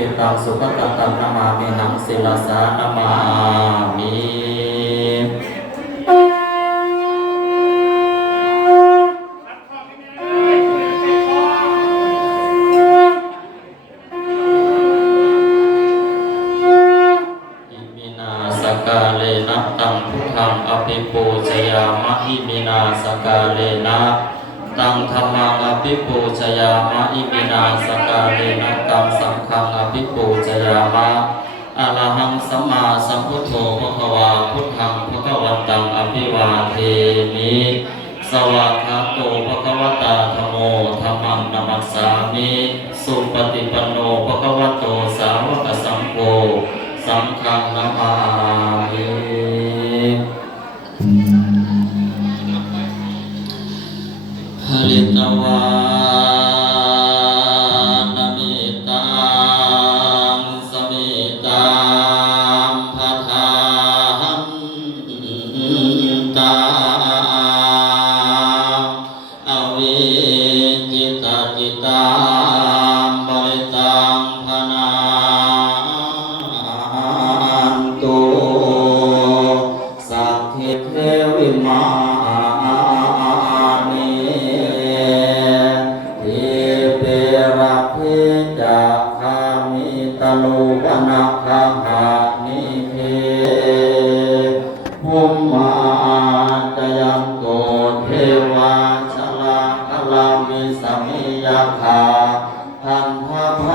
ปิตังสุขตังตังนามามิหังศิลสานามามิอิมินาสกาเลนะตังพุทธังอภิปูชยามะอิมินาสกาเลนะ ตังธรรมังอภิปูชยามะอิมินาสกาเลนะตังสังฆังอภิปูชยามะอะระหังสัมมาสัมพุทโธภควาพุทธังภควันตังอภิวาเทมิสวากขาโตภควตาธโมธรรมังนัมัสสามิสุปฏิปันโนภควโตสาวกสังโฆสังฆังนามา ลิ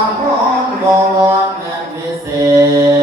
ยมพร้อมพร้อมบวรแห่งวิเศษ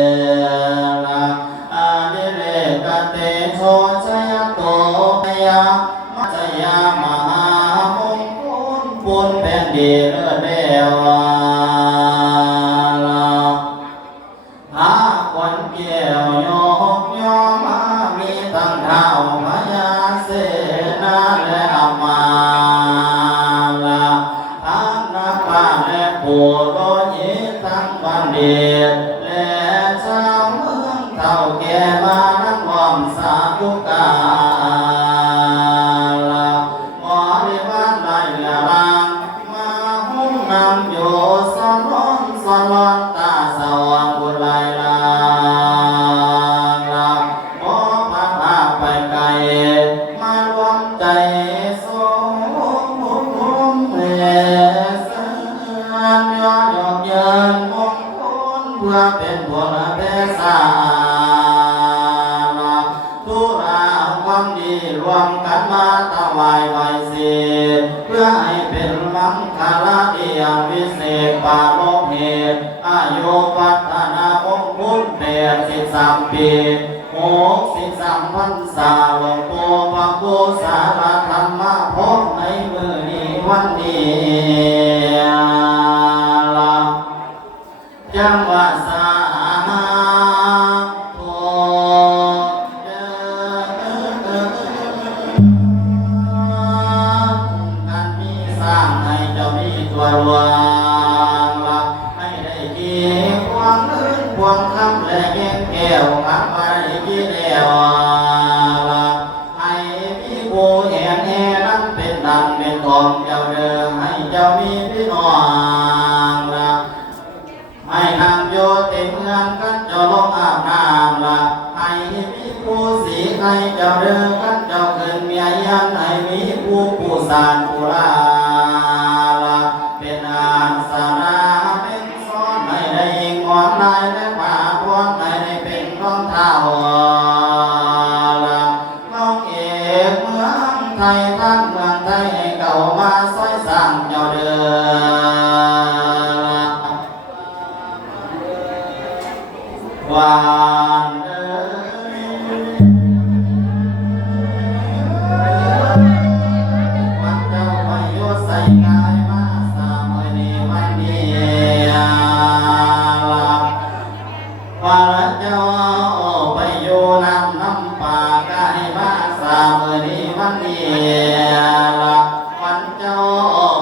เทศาลาทุราความดีรวมกันมาถวายไว้เสียเพื่อให้เป็นมังคลาเดียวิเศษปาโลเหตุอายุวัฒนามงคุลแปดสิบสามปีหกสิบสามพรรษาหลวงปู่พระโกสารธรรมพบในมือนี้วันนี้ ผู้สีในเจ้าเดินกันเจ้าเกินเมียยันให้มีผู้ผู้สานผู้ลา ปาละเจ้าไปอยู่น้ำน้ำป่าก็ให้มาสามมือนี้วันนี้ละวันเจ้า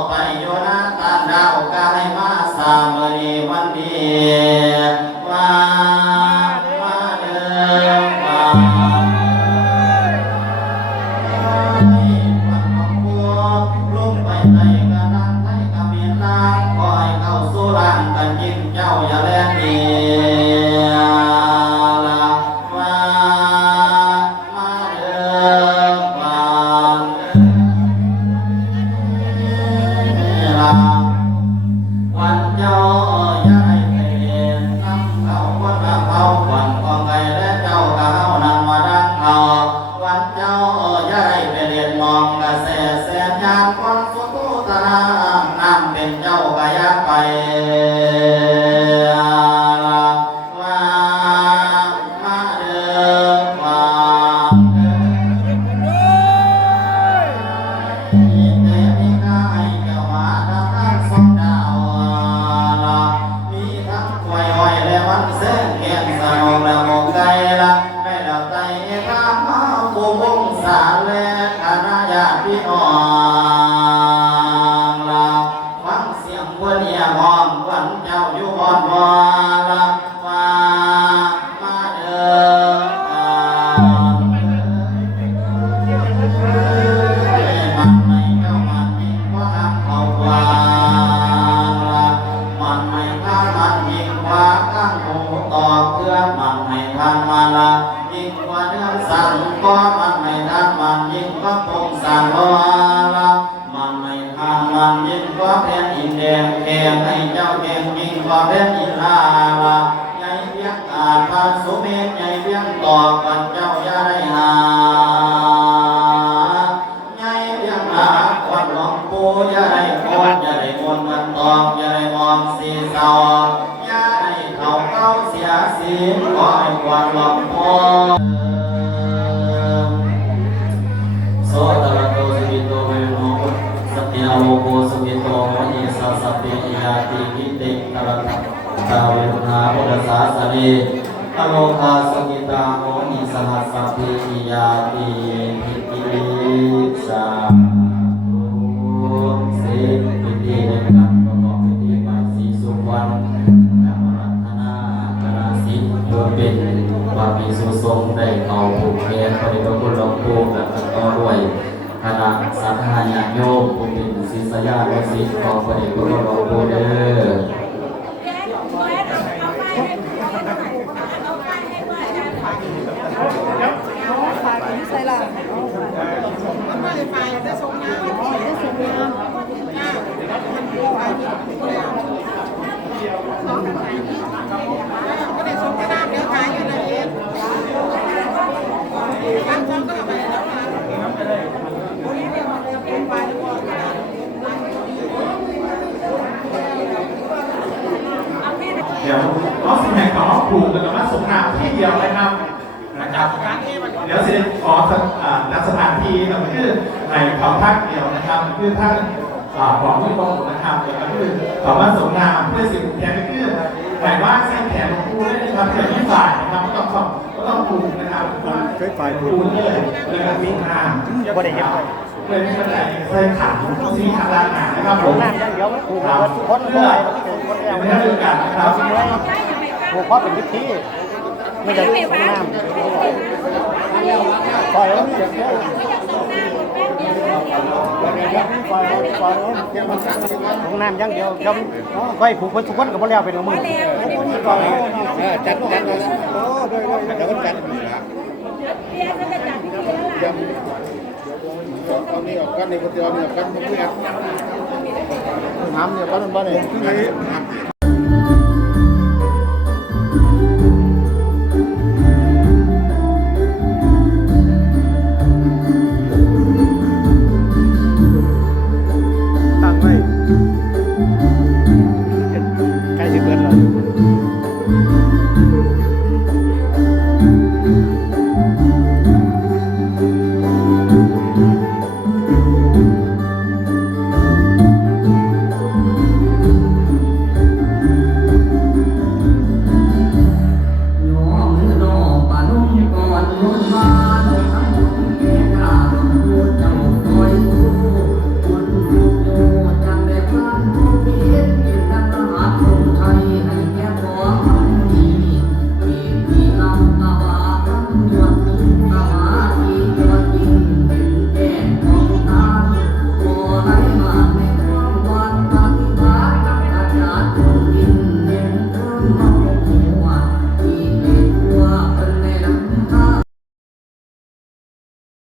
ไปอยู่น้ำตาดาวก็ให้มาสามมือนี้วันนี้มามาเดินมา วัน ต่อเพื่อมันไม่ทานมาละยิ่งกว่าเนื้อสันก็มันไม่ทานมันยิ่งกว่าพงสันโลละมันไม่ทานมันยิ่งกว่าแผ่นอินแดงแข็งให้เจ้าแข็งยิ่งกว่าแผ่นอินลาละใหญ่เพียงอาจพานสุเมฆใหญ่เพียงต่อกันเจ้าอย่าได้หา ติกิติตระตาเวนาพุทธศาสนีอโลคาสกิตาโมนิสหัสสะพิยาติพิติสาธุสิพิธีในการประกอบพิธีบายสีสุวรรณนามรัตนาคณะสิโยเป็นวามีสุทรงได้เอาผูกแขนปฏิบัติคุณหลวงปู่และต่อด้วย คณะสัทธาญาติโยมผู้เป็นศิษยาและศิษย์ของพระเดชพระคุณหลวงปู่เด้อ ฝากใส่ละไม่ได้ไปจะส่งน้ำจะส่งน้ำก็ได้ส่งกระดาษเดี๋ยวขายกันเลยเองตั้งช่องก็ไปแล้วค่ะ เดี๋ยวน้อง สิงห์แห่งขอผูกกับมาสงครามที่เดียวนะครับนะครับเดี๋ยวสิขอนักสถานที่นะมันคือในเขาภาคเดียวนะครับคือท่านของผู้ตรงนะครับแล้วก็คือขอมาสงครามเพื่อสิ่งแทนก็คือหมายว่าเส้นแขนของครูได้นะครับเพื่อที่ฝ่ายนะครับก็ต้องก็ต้องผูกนะครับคยฝ่ายผูกเลยนะครับมีทางบ่ได้ยังเป็นกระดาษใส่ขันสีทางด้านหนานะครับผมเดียวผูกครับคนเพื่อเป็นเรื่อการนะครับ ผูกเพราะเป็นวิธีไม่ได้ส่งน้ำปล่อยแล้วเดียวปล่ยของน้ำย่างเดียวเดี๋ยวค่อยผูกคนสุกคนกับบ่แล้วเป็นมือจัดจัดเลยโอ้ด้วยด้วยเดี๋ยวก็จัดนี่ละเอานี่ออกกันนี่คนเดียวนี่ออกกันเพื่อนน้ำเนี่ยบ้านบ้านเนี่ย